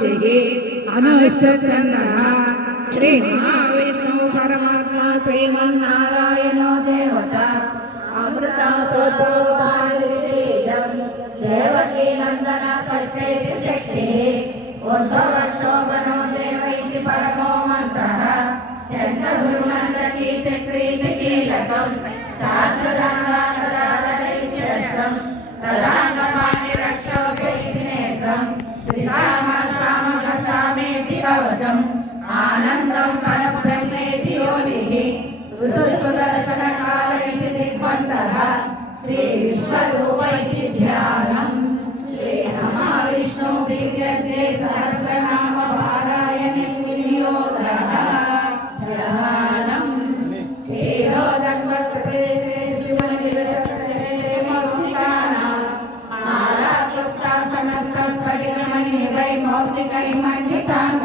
ऋषिः अनुष्ठचन्दः श्रीमहाविष्णु परमात्मा श्रीमन्नारायणो देवता अमृतासोद्भवभारतीजम् देवकीनन्दन सस्यैति शक्तिः उद्भवक्षोभनो देव इति परमो मन्त्रः शङ्कगुरुमन्दकी चक्रीति कीलकम् सार्धदानादः సహజం ఆనందం పరబ్రహ్మేతి యోనిః ఋతుసుదర్శన కాల ఇది దిగ్వంతః శ్రీ విశ్వరూప ఇది ధ్యానం శ్రీ మహావిష్ణు దివ్యతే సహస్రనామ పారాయణం వినియోగః మౌలికై మండితాంగ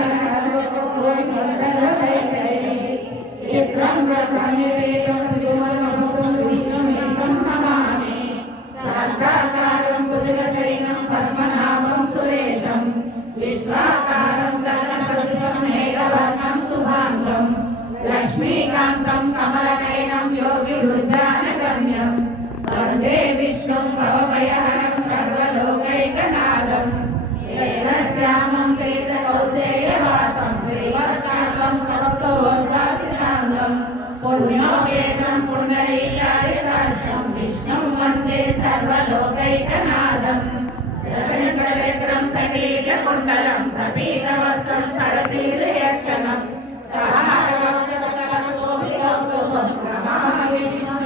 పద్మనాభం సురేశం. విశ్వాకారం గగనసదృశం మేఘవర్ణం శుభాంగం లక్ష్మీకాంతం కమలనయనం యోగి వృద్ధానగమ్యం. వందే విష్ణుం భవభయహరం సర్వలోకైకనాథం వేదశ్యామం వేద కౌశేయవాసం శ్రీవత్సాకం కౌస్తవోద్వాసినాంగం. పుణ్యోపేతం పుండరీకాయ విష్ణుం వందే సర్వలోకైకనాథం 그러나 하나님의 주장